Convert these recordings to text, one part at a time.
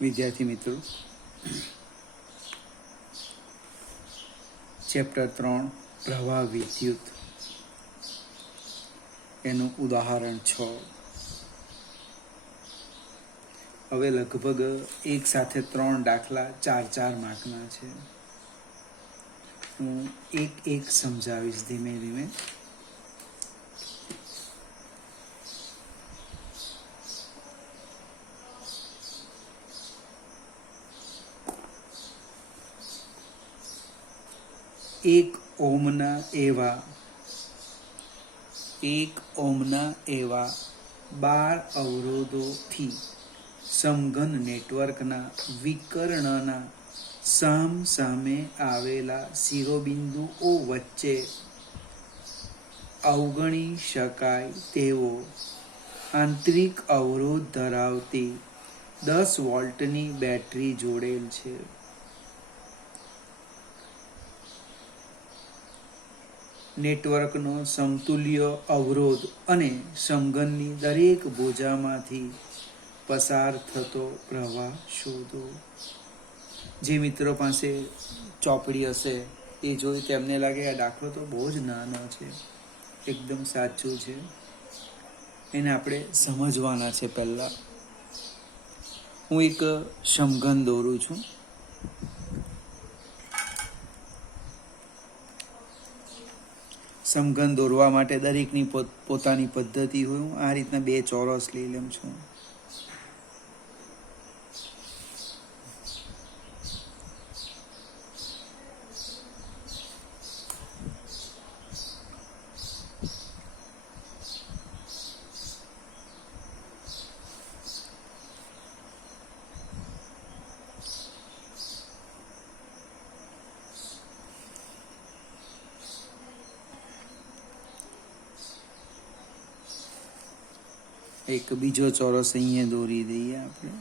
વિદ્યાર્થી મિત્રો, ચેપ્ટર 3 પ્રવાહ વિદ્યુત, એનું ઉદાહરણ 6. હવે લગભગ એક સાથે 3 દાખલા 4 માર્કના છે. હું એક સમજાવીશ ધીમે ધીમે. એક ઓહ્મના એવા 12 અવરોધોથી સમઘન નેટવર્કના વિકર્ણના સામસામે આવેલા શિરોબિંદુઓ વચ્ચે અવગણી શકાય તેવો આંતરિક અવરોધ ધરાવતી 10 વોલ્ટની બેટરી જોડેલ છે. નેટવર્કનો સમતુલ્ય અવરોધ અને સમઘનની દરેક ભુજામાંથી પસાર થતો પ્રવાહ શોધો. જે મિત્રો પાસે ચોપડી હશે એ જોઈ તેમને લાગે આ દાખલો તો બહુ જ નાનો છે. એકદમ સાચું છે. એને આપણે સમજવાના છે. પહેલાં હું એક સમઘન દોરું છું. સમઘન દોરવા માટે દરેકની પોતાની પદ્ધતિ હોય. હું આ રીતના 2 ચોરસ લઈ લઉં છું. એક બીજો ચોરસ અહીંયા દોરી દઈએ આપણે.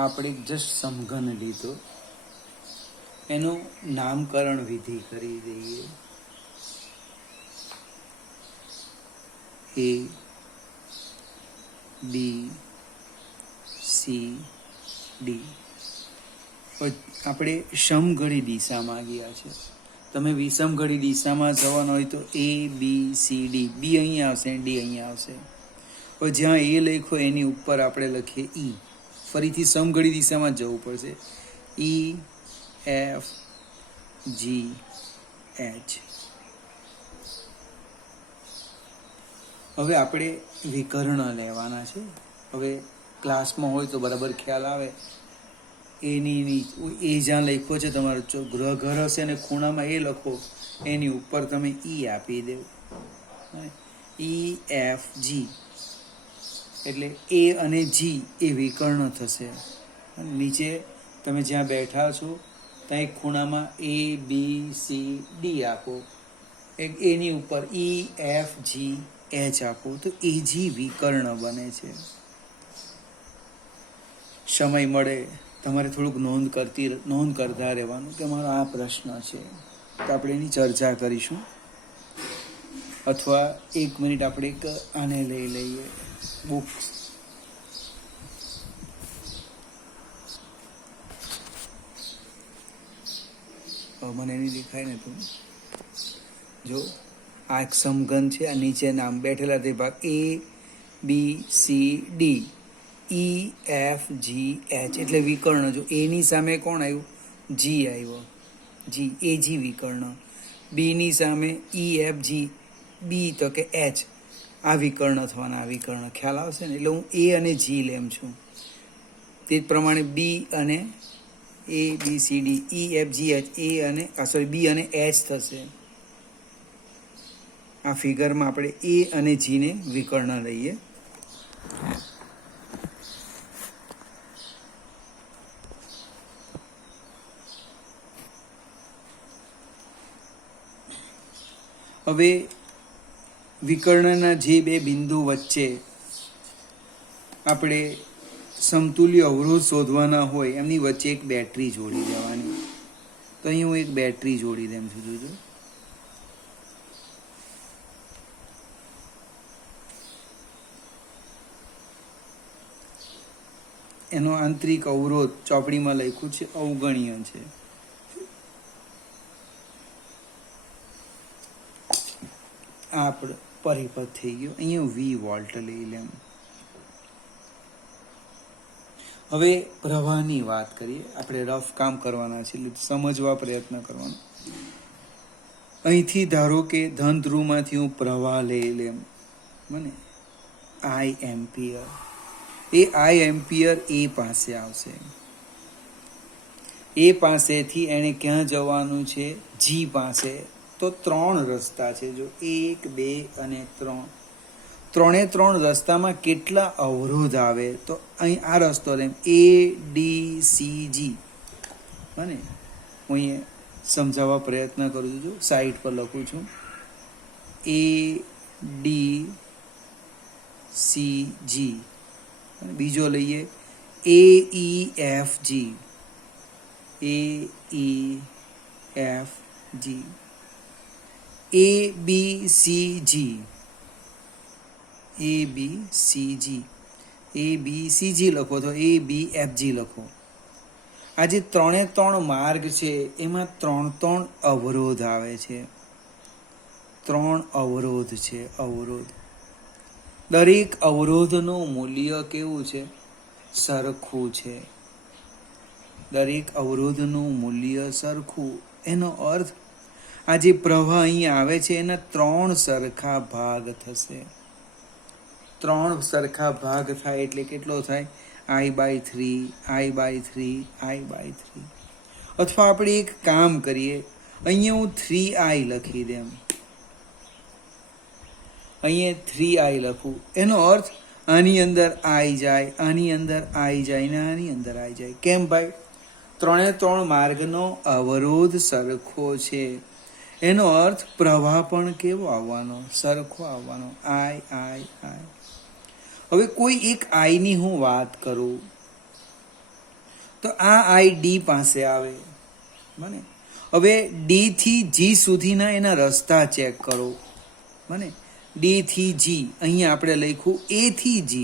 આપણે જસ્ટ સમઘન લીધો, એનું નામકરણ વિધિ કરી દઈએ. A, B, C, D. આપણે સમઘડી દિશામાં ગયા છે. તમે વિષમઘડી દિશામાં જવાનું હોય તો A, B, C, D. B અહીંયા આવશે, D અહીંયા આવશે. હવે જ્યાં A લખ્યો એની ઉપર આપણે લખીએ E. ફરીથી સમઘડી દિશામાં જવું પડશે. E, F, G, H. હવે આપણે વિકર્ણ લેવાના છે. હવે ક્લાસમાં હોય તો બરાબર ખ્યાલ આવે. એની એ જ્યાં લખ્યો છે તમારો ઘર હશે ને ખૂણામાં એ લખો, એની ઉપર તમે E આપી દો. E, F, G. એટલે A અને G એ વિકર્ણ થશે. નીચે તમે જ્યાં બેઠા છો ત્યાં એક ખૂણામાં A, B, C, D આપો. એની ઉપર E, F, G, H આપો તો AG વિકર્ણ બને છે. સમય મળે તમારે થોડુંક નોંધ કરતા રહેવાનું કે મારો આ પ્રશ્ન છે, તો આપણે એની ચર્ચા કરીશું. અથવા 1 મિનિટ આપણે એક આને લઈ લઈએ બુક્સ. મને એની દેખાય ને તું જો. આ એક સમઘન છે. આ નીચે નામ બેઠેલા તે ભાગ A, B, C, D, E, F, G, H એટલે વિકર્ણ. જો એની સામે કોણ આવ્યું? G આવ્યો. G, AG વિકર્ણ. B ની સામે E, F, G, B તો કે H. આ વિકર્ણ થવાના. આ વિકર્ણ ખ્યાલ આવશે ને. એટલે હું A અને G લેમ છું. તે જ પ્રમાણે B અને A, B, C, D, E, F, G, H. A અને B અને H થશે. આ ફિગરમાં આપણે એ અને જીને વિકર્ણ લઈએ. હવે વિકર્ણના જે બે બિંદુ વચ્ચે આપણે સમતુલ્ય અવરોધ શોધવાના હોય એમની વચ્ચે એક બેટરી જોડી દેવાની. તો અહીં હું એક બેટરી જોડી દઉં છું. જોજો, એનો આંતરિક અવરોધ ચોપડીમાં લખ્યું છે અવગણ્ય છે. આ પરિપથ થઈ ગયો. અહીંયા 20 વોલ્ટ લઈ લેમ. હવે પ્રવાહની વાત કરીએ. આપણે રફ કામ કરવાના છે એટલે સમજવા પ્રયત્ન કરવાનો. અહીંથી ધારો કે ધન ધ્રુવમાંથી હું પ્રવાહ લઈ લેમ, મને I એમ્પિયર. એ I એમ્પિયર એ પાસે આવશે. એ પાસેથી એને ક્યાં જવાનું છે? જી પાસે. તો 3 રસ્તા છે. જો 1, 2 અને 3. 3 રસ્તામાં કેટલા અવરોધ આવે? તો અહીં આ રસ્તો લેમ ADCG. અને હું અહીંયા સમજાવવા પ્રયત્ન કરું છું. સાઈડ પર લખું છું ADCG. અને બીજો લઈએ AEFG. AEFG. ABCG. ABCG. ABCG લખો તો ABFG લખો. આ જે 3 માર્ગ છે એમાં 3 અવરોધ આવે છે. 3 અવરોધ છે. અવરોધ. દરેક અવરોધનું મૂલ્ય કેવું છે? સરખું છે. દરેક અવરોધનું મૂલ્ય સરખું. એનો અર્થ આ જે પ્રવાહ અહીં આવે છે એના 3 સરખા ભાગ થશે. 3 સરખા ભાગ થાય એટલે કેટલો થાય? I/3, I/3, I/3. અથવા આપણે એક કામ કરીએ, અહીંયા હું 3I લખી દેમ. અહીંયા 3I લખું. એનો અર્થ આની અંદર I જાય, આની અંદર I જાય ને આની અંદર I જાય. કેમ ભાઈ? 3 માર્ગનો અવરોધ સરખો છે. એનો અર્થ પ્રવાહ પણ કેવો આવવાનો? સરખો આવવાનો. I. હવે કોઈ એક I ની હું વાત કરું તો આ I D પાસે આવે. મને હવે D થી G સુધીના એના રસ્તા ચેક કરો. મને D થી G. અહીંયા આપણે લખ્યું A થી G.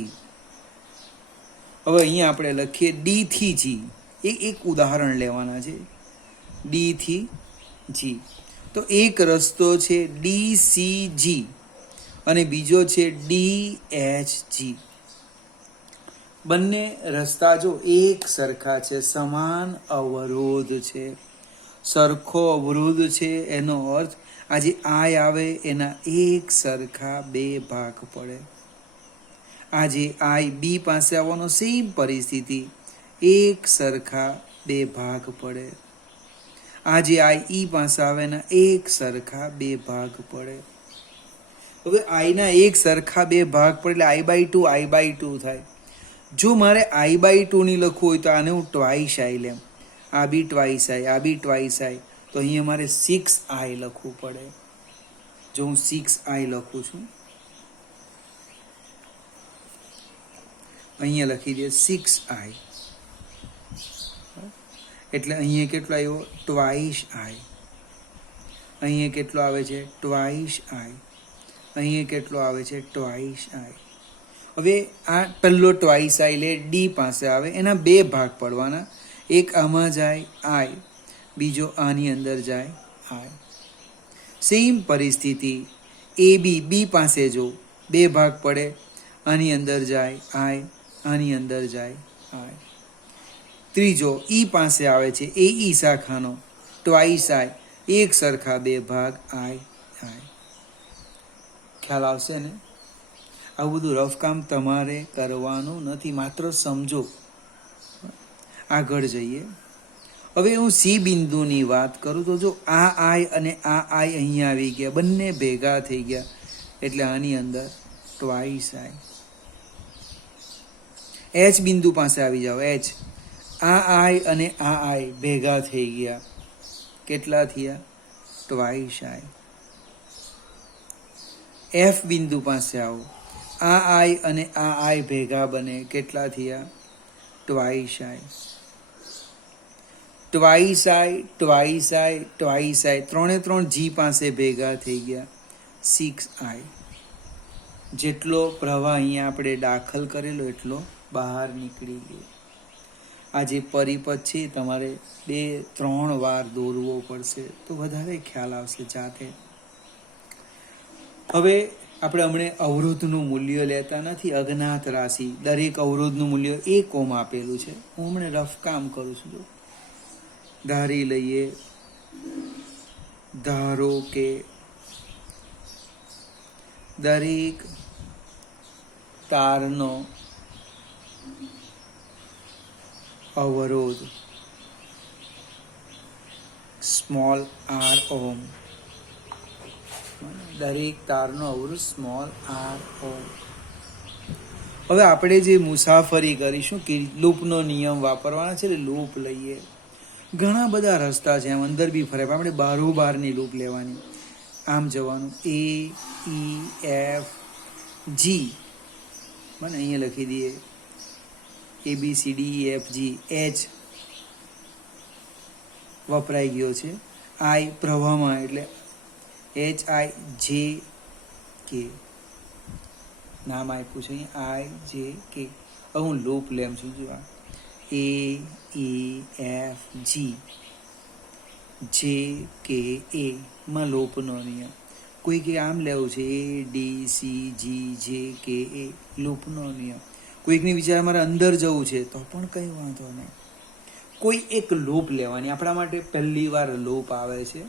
હવે અહીંયા આપણે લખીએ D થી G. એક ઉદાહરણ લેવાના છે. D થી G. તો એક રસ્તો છે DCG અને બીજો છે DHG. બંને રસ્તા જો એક સરખા છે, સમાન અવરોધ છે, સરખો અવરોધ છે. એનો અર્થ આ જે I આવે એના એક સરખા 2 ભાગ પડે. આ જે I B પાસે આવવાનો સેમ પરિસ્થિતિ, એક સરખા 2 ભાગ પડે. આ જે I E પાસે આવે એના એક સરખા 2 ભાગ પડે. હવે I ના એક સરખા 2 ભાગ પડે એટલે I/2 થાય. જો મારે I/2 ની લખવું હોય તો આને હું ટ્વાઇસ I લેમ. આ બી ટ્વાઇસ I, આ બી ટ્વાઇસ I. તો અહીંયા મારે 6I લખવું પડે. જો હું 6I લખું છું, અહીંયા લખી દે 6I. એટલે અહીંયા કેટલો આવ્યો? Twice I. અહીંયા કેટલો આવે છે? Twice I. અહીંયા કેટલો આવે છે? Twice I. હવે આ પહેલો ટ્વાઇસ I લે, D પાસે આવે, એના 2 ભાગ પડવાના. એક આમાં જાય I, બીજો આની અંદર જાય I. સેમ પરિસ્થિતિ AB B પાસે જો 2 ભાગ પડે, આની અંદર જાય I, આની અંદર જાય I. ત્રીજો E પાસે આવે છે, AE શાખાનો ટ્વાઇસ I, એક સરખા 2 ભાગ I. ખ્યાલ આવશે ને? આવું બધું રફ કામ તમારે કરવાનું નથી, માત્ર સમજો. આગળ જઈએ. હવે હું સી બિંદુની વાત કરું તો જો આ આઈ અને આ આઈ અહીંયા આવી ગયા, બંને ભેગા થઈ ગયા, એટલે આની અંદર ટ્વાઇસ આઈ. એચ બિંદુ પાસે આવી જાઓ. એચ, આ આઈ અને આ આઈ ભેગા થઈ ગયા, કેટલા થયા? ટ્વાઇસ આઈ. એફ બિંદુ પાસે આવો. આ આઈ અને આ આઈ ભેગા બને, કેટલા થયા? ટ્વાઇસ આઈ. ટ્વાઇસ આઈ, ટ્વાઇસ આઈ, ટ્વાઇસ આઈ, ત્રણે ત્રણ જી પાસે ભેગા થઈ ગયા, 6i. જેટલો પ્રવાહ અહીંયા આપણે દાખલ કરેલો એટલો બહાર નીકળી ગયો. આ જે પરિપથ છે તમારે 2-3 વાર દોરવો પડશે તો વધારે ખ્યાલ આવશે જાતે. હવે આપણે હમણે અવરોધનું મૂલ્ય લેતા નથી, અજ્ઞાત રાશિ. દરેક અવરોધનું મૂલ્ય 1 ઓહ્મ આપેલું છે. હું હમણે રફ કામ કરું છું. જો ધારી લઈએ, ધારો કે દરેક તારનો અવરોધ સ્મોલ આર ઓહ્મ. દરેક તારનો અવરોધ સ્મોલ આર ઓહ્મ. હવે આપણે જે મુસાફરી કરીશું કે લૂપનો નિયમ વાપરવાના છે, એટલે લૂપ લઈએ. ઘણા બધા રસ્તા છે, આમ અંદર બી ફરે, આપણે બારોબારની લૂપ લેવાની. આમ જવાનું, A E F G, મને અહીંયા લખી દઈએ ABCDEFG. H વપરાઈ ગયો છે. I પ્રવાહમાં એટલે HIJK નામ આપ્યું છે અહીંયા, IJK. હવે હું લૂપ લેમ છું. જો A E F G J K A માં લૂપનો નિયમ. કોઈ કે આમ લેવું છે ADCGJKA, લૂપનો નિયમ. કોઈકની વિચાર મારે અંદર જવું છે તો પણ કંઈ વાંધો નહીં, કોઈ એક લૂપ લેવાની. આપણા માટે પહેલી વાર લૂપ આવે છે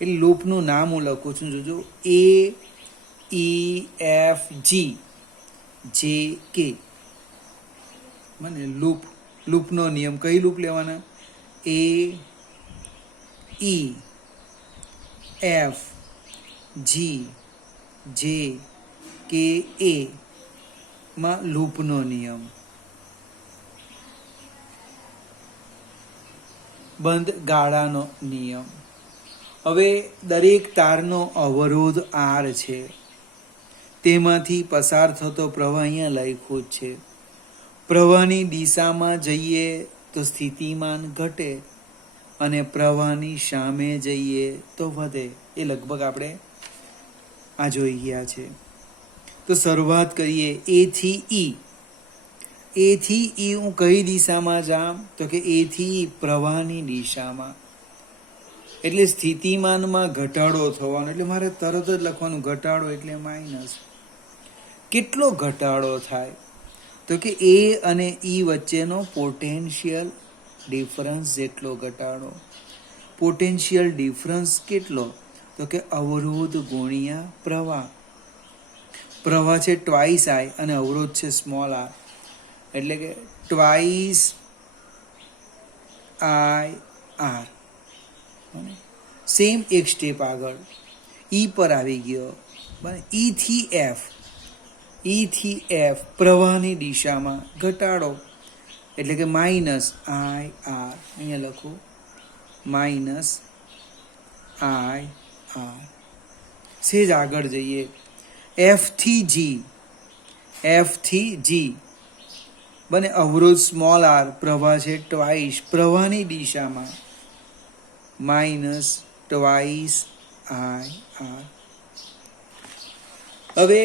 એટલે લૂપનું નામ હું લખું છું. જોજો, AEFG JK. મને લૂપનો નિયમ. કઈ લૂપ લેવાના? AEFGJKA માં લૂપનો નિયમ. બંધ ગાળાનો નિયમ. હવે દરેક તારનો અવરોધ R છે, તેમાંથી પસાર થતો પ્રવાહ અહીંયા લખ્યો જ છે. પ્રવાહની દિશામાં જઈએ તો સ્થિતિમાન ઘટે અને પ્રવાહની સામે જઈએ તો વધે. એ લગભગ આપણે આ જોઈ ગયા છે. તો શરૂઆત કરીએ A થી E. A થી E હું કઈ દિશામાં જામ? તો કે A થી E પ્રવાહની દિશામાં. એટલે સ્થિતિમાનમાં ઘટાડો થવાનો, એટલે મારે તરત જ લખવાનું ઘટાડો એટલે માઇનસ. કેટલો ઘટાડો થાય? તો કે A અને E વચ્ચેનો પોટેન્શિયલ ડિફરન્સ જેટલો ઘટાડો. પોટેન્શિયલ ડિફરન્સ કેટલો? તો કે અવરોધ ગુણ્યા પ્રવાહ. પ્રવાહ છે ટ્વાઇસ આઈ અને અવરોધ છે સ્મોલ આર, એટલે કે ટ્વાઇસ આઈ આર. સેમ એક સ્ટેપ આગળ E પર આવી ગયો. E થી F પ્રવાહની દિશામાં ઘટાડો, એટલે કે માઇનસ આઈ આર. અહીંયા લખો માઇનસ આઈ આર. સેજ આગળ જઈએ, F થી G બને અવરોધ સ્મોલ આર, પ્રવાહ છે ટ્વાઇસ, પ્રવાહની દિશામાં માઇનસ ટ્વાઇસ આઈ આર. હવે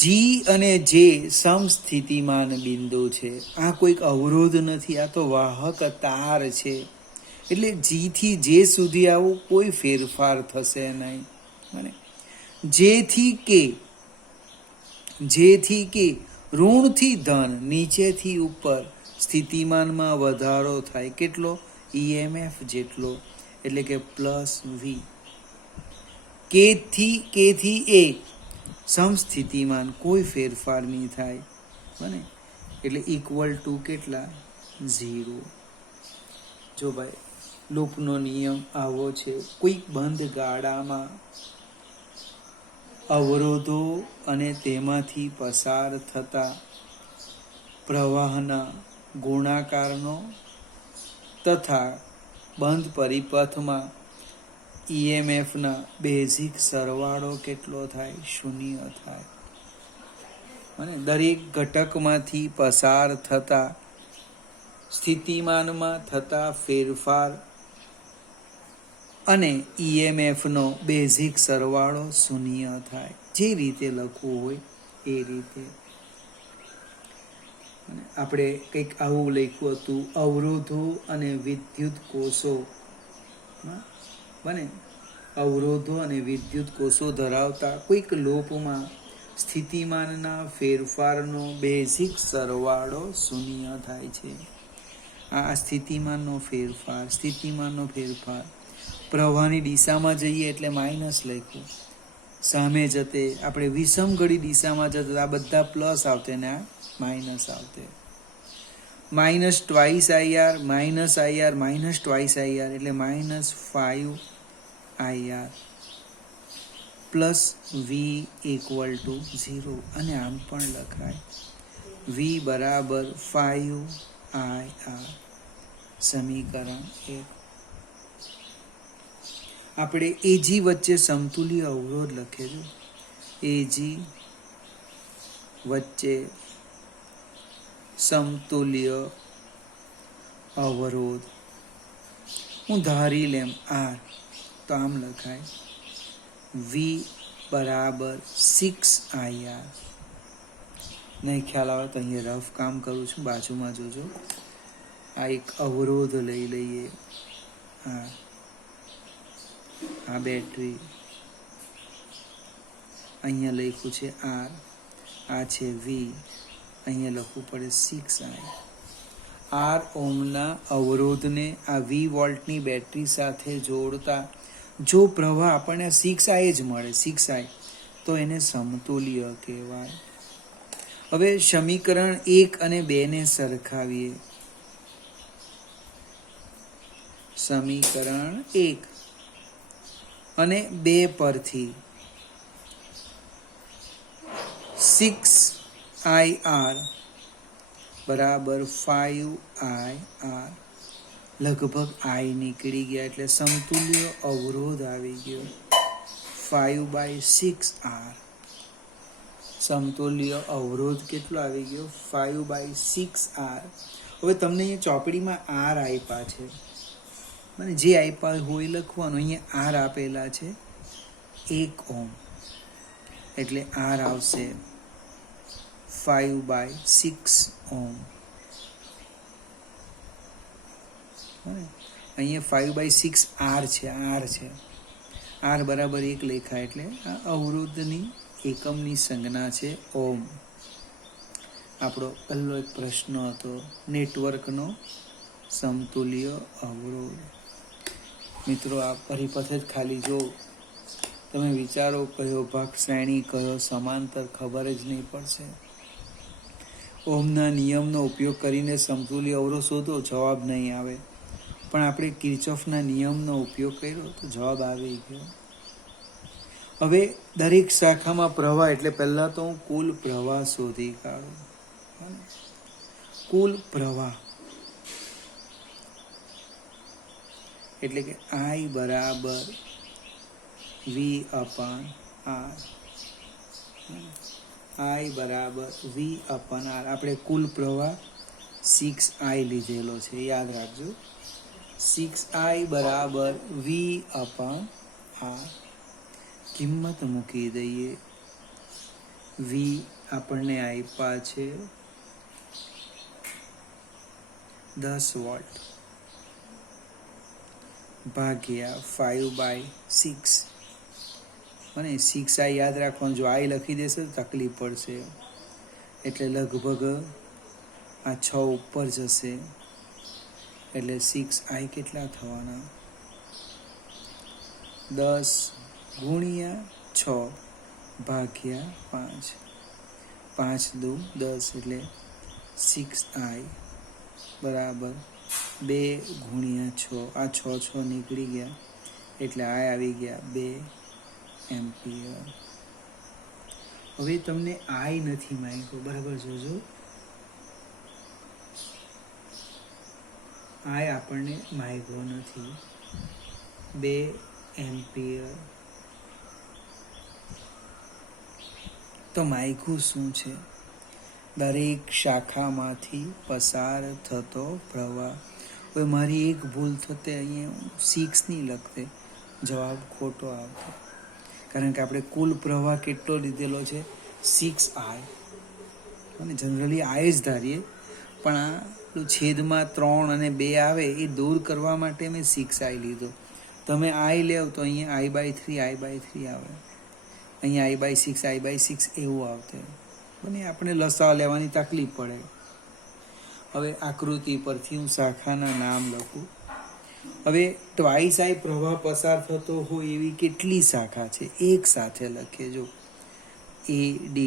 G અને J સમસ્થિતિમાન બિંદુ છે. આ કોઈક અવરોધ નથી, આ તો વાહક તાર છે. એટલે G થી J સુધી આવું કોઈ ફેરફાર થશે નહીં. અને J થી K ઋણથી ધન, નીચેથી ઉપર સ્થિતિમાનમાં વધારો થાય. કેટલો? EMF જેટલો, એટલે કે +V. K થી A સમસ્થિતિમાન, કોઈ ફેરફાર નહીં થાય. એટલે ઇક્વલ ટુ કેટલા? 0. જો ભાઈ લૂપનો નિયમ આવો છે. કોઈક બંધ ગાડામાં અવરોધો અને તેમાંથી પસાર થતા પ્રવાહના ગુણાકારનો તથા બંધ પરિપથમાં ઈએમએફના બેઝિક સરવાળો કેટલો થાય? 0 થાય. અને દરેક ઘટકમાંથી પસાર થતા સ્થિતિમાનમાં થતા ફેરફાર અને ઈએમએફનો બેઝિક સરવાળો 0 થાય. જે રીતે લખવું હોય એ રીતે. આપણે કંઈક આવું લખ્યું હતું, અવરોધો અને વિદ્યુત કોષો બને. અવરોધો અને વિદ્યુત કોષો ધરાવતા કોઈક લૂપમાં સ્થિતિમાનના ફેરફારનો બેઝિક સરવાળો 0 થાય છે. આ સ્થિતિમાનનો ફેરફાર. પ્રવાહની દિશામાં જઈએ એટલે માઇનસ લખ્યું, સામે જતે આપણે વિષમ ઘડી દિશામાં જતા આ બધા પ્લસ આવતે ને આ માઇનસ આવતે. Minus twice IR minus twice IR એટલે -5IR પ્લસ V = 0. અને આમ પણ લખાય V = 5IR. સમીકરણ 1. આપણે એજી વચ્ચે સમતુલ્ય અવરોધ લખે છે. એજી વચ્ચે સમતુલ્ય અવરોધ હું ધારી લેમ R, તો આમ લખાય V = 6IR. નહીં ખ્યાલ આવે તો અહીંયા રફ કામ કરું છું, બાજુમાં જોજો. આ એક અવરોધ લઈ લઈએ. આ બેટરી અહીંયા લખ્યું છે R, આ છે V, અહીંયા લખવું પડે 6I. R ઓહ્મના અવરોધને આ 20 વોલ્ટની બેટરી સાથે જોડતા જો પ્રવાહ આપણને 6I જ મળે, 6I, તો એને સમતુલ્ય કહેવાય. હવે સમીકરણ 1 અને 2 ને સરખાવીએ. સમીકરણ 1 અને 2 પરથી 6IR બરાબર 5IR, લગભગ I નીકળી ગયા એટલે સમતુલ્ય અવરોધ આવી ગયો 5/6R. સમતુલ્ય અવરોધ કેટલો આવી ગયો? 5/6R. હવે તમને અહીંયા ચોપડીમાં R આપ્યા છે, મને જે આપ્યા હોય લખવાનું. અહીંયા R આપેલા છે 1 ઓહ્મ, એટલે R આવશે 5/6 ઓહ્મ. અહીંયા 5/6 R છે. R બરાબર 1 લેખાય એટલે આ અવરોધની એકમની સંજ્ઞા છે ઓહ્મ. આપણો પહેલો એક પ્રશ્ન હતો, નેટવર્કનો સમતુલ્ય અવરોધ. મિત્રો, આ પરિપથ જ ખાલી જો તમે વિચારો કયો ભાગ શ્રેણી, કયો સમાંતર, ખબર જ નહીં પડશે. ઓહ્મના નિયમનો ઉપયોગ કરીને સમતુલ્ય અવરોધ શોધો, જવાબ નહીં આવે. પણ આપણે કિર્ચોફના નિયમનો ઉપયોગ કર્યો તો જવાબ આવી ગયો. હવે દરેક શાખામાં પ્રવાહ, એટલે પહેલા તો હું કુલ પ્રવાહ શોધી કાઢું. કુલ પ્રવાહ એટલે કે I બરાબર V/R. I બરાબર V/R. આપણે કુલ પ્રવાહ 6I લીધેલો છે, યાદ રાખજો. 6I બરાબર V/R. કિંમત મૂકી દઈએ. V આપણને આપ્યા છે 10 વોલ્ટ ભાગ્યા 5/6. અને 6I યાદ રાખવાનું, જો I લખી દેશે તો તકલીફ પડશે. એટલે લગભગ આ 6 ઉપર જશે, એટલે 6I કેટલા થવાના? 10 ગુણ્યા 6 ભાગ્યા 5. 5 દુ 10 એટલે 6I બરાબર 2 ગુણ્યા 6, આ 6 નીકળી ગયા એટલે આ આવી ગયા 2 એમ્પિયર. હવે તમને આઈ નથી માંગ્યો, બરાબર જોજો, આઈ આપણને માંગ્યો નથી. 2 એમ્પિયર તો માયકું શું છે? દરેક શાખામાંથી પસાર થતો પ્રવાહ. હવે મારી એક ભૂલ થતે, અહીંયા 6 નહીં લખતે, જવાબ ખોટો આવતો, કારણ કે આપણે કુલ પ્રવાહ કેટલો લીધેલો છે? 6I. અને જનરલી આઈ જ ધારીએ, પણ આ છેદમાં 3 અને 2 આવે એ દૂર કરવા માટે મેં 6I લીધો. તમે આઈ લેવ તો અહીંયા I/3 આવે, અહીંયા I/6 એવું આવતે. અને આપણે લસાઅ લેવાની તકલીફ પડે. હવે આકૃતિ પરથી હું શાખાના નામ લખું. હવે ટ્વાઇસ આઈ પ્રવાહ પસાર થતો હોય એવી કેટલી શાખા છે? એક સાથે લખીએ. જો AD,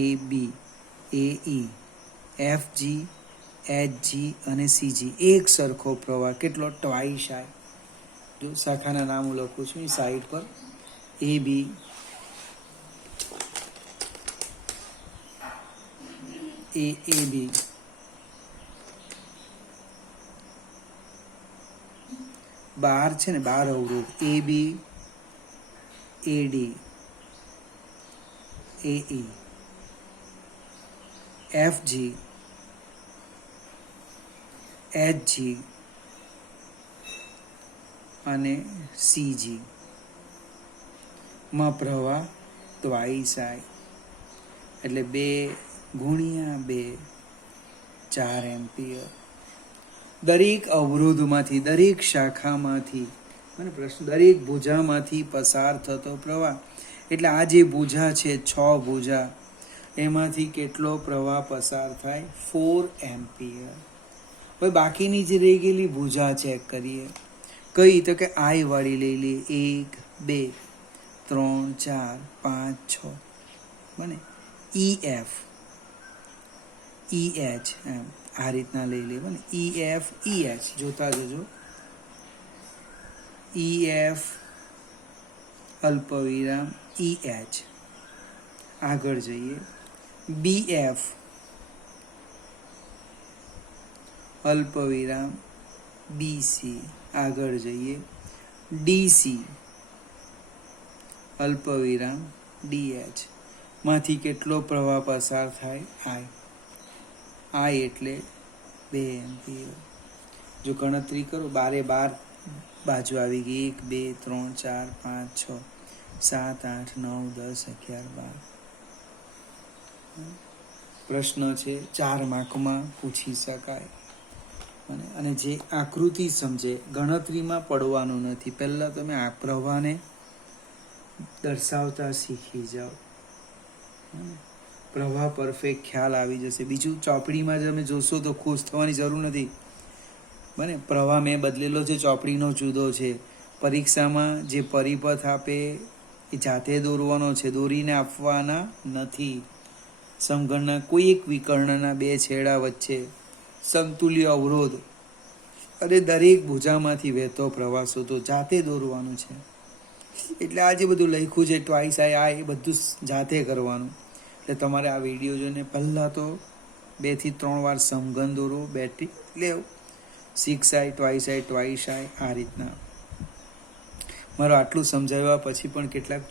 AB, AE, FG, HG અને CG, એક સરખો પ્રવાહ. કેટલો? ટ્વાઇસ આઈ. જો શાખાના નામ હું લખું છું સાઈડ પર. AB, AAB, બાર છે ને, 12 અવરોધ. AB, AD, AE, FG, HG અને CG માં પ્રવાહ ટ્વાઇસ આઈ એટલે 2 ગુણ્યા 2 4 એમ્પિયર. દરેક અવરોધમાંથી, દરેક શાખામાંથી, અને પ્રશ્ન દરેક ભુજામાંથી પસાર થતો પ્રવાહ એટલે આ જે ભુજા છે 6 ભુજા, એમાંથી કેટલો પ્રવાહ પસાર થાય? 4 એમ્પિયર. હવે બાકીની જે રહી ગયેલી ભુજા ચેક કરીએ. કઈ? તો કે આઈ વાળી લઈ લઈએ. 1 2 3 4 5 6 બને. EF, EH એમ આ રીતના લઈ લે બને. EF, EH જોતા જજો. EF અલ્પવિરામ EH. આગળ જઈએ. BF અલ્પવિરામ BC. આગળ જઈએ. DC અલ્પવિરામ DH. માંથી કેટલો પ્રવાહ પસાર થાય? આઈ એટલે 2 એમ્પિયર. જો ગણતરી કરો, 12 બાજુ આવી ગઈ. 1 2 3 4 5 6 7 8 9 10 11 12. પ્રશ્ન છે 4 માર્કમાં પૂછી શકાય. અને જે આકૃતિ સમજે, ગણતરીમાં પડવાનું નથી. પહેલા તમે આ પ્રવાહને દર્શાવતા શીખી જાઓ. પ્રવાહ પરફેક્ટ ખ્યાલ આવી જશે. બીજું, ચોપડીમાં તમે જોશો તો ખુશ થવાની જરૂર નથી. બને પ્રવાહ મેં બદલેલો છે, ચોપડીનો જુદો છે. પરીક્ષામાં જે પરિપથ આપે એ જાતે દોરવાનો છે, દોરીને આપવાના નથી. સમઘનના કોઈ એક વિકર્ણના 2 છેડા વચ્ચે સમતુલ્ય અવરોધ અને દરેક ભુજામાંથી વહેતો પ્રવાહ શોધો, જાતે દોરવાનું છે. એટલે આ જે બધું લખ્યું છે ટ્વાઇસ આઈ, આ એ બધું જાતે કરવાનું. એટલે તમારે આ વિડીયો જોઈને પહેલાં તો 2 થી 3 વાર સમઘન દોરો, બેટરી લેવ. 6I, ટ્વાઇસ આઈ આ રીતના. મારું આટલું સમજાવ્યા પછી પણ કેટલાક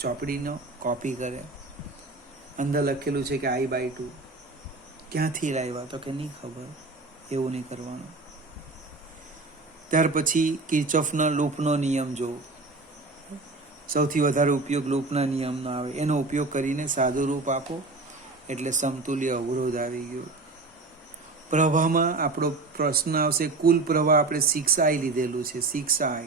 ચોપડીનો કોપી કરે. અંદર લખેલું છે કે I/2. ક્યાંથી લાવ્યા? તો કે નહીં ખબર. એવું નહીં કરવાનું. ત્યાર પછી કિર્ચોફનો લૂપનો નિયમ જોવો. સૌથી વધારે ઉપયોગ લૂપના નિયમનો આવે. એનો ઉપયોગ કરીને સાદું રૂપ આપો એટલે સમતુલ્ય અવરોધ આવી ગયો. પ્રવાહમાં આપણો પ્રશ્ન આવશે, કુલ પ્રવાહ આપણે 6I લીધેલું છે. 6I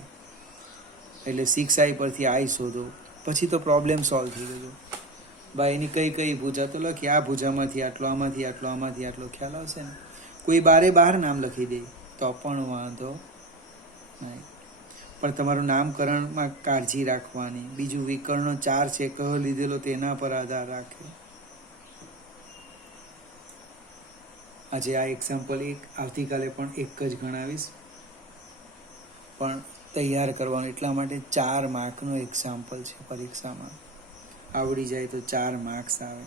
એટલે 6I પરથી I શોધો. પછી તો પ્રોબ્લેમ સોલ્વ થઈ ગયો. ભાઈ એની કઈ ભુજા તો લખી, આ ભુજામાંથી આટલો, આમાંથી આટલો, આમાંથી આટલો, ખ્યાલ આવશે ને. કોઈ 12 નામ લખી દે તો પણ વાંધો નહીં. પણ તમારું નામકરણમાં કાળજી રાખવાની. બીજું, વિકર્ણો 4 છે, કયો લીધેલો તેના પર આધાર રાખે. આજે આ એક્ઝામ્પલ એક, આવતીકાલે પણ એક જ ગણાવીશ, પણ તૈયાર કરવાનું. એટલા માટે 4 માર્કનું એક્ઝામ્પલ છે પરીક્ષામાં. આવડી જાય તો 4 માર્ક્સ આવે.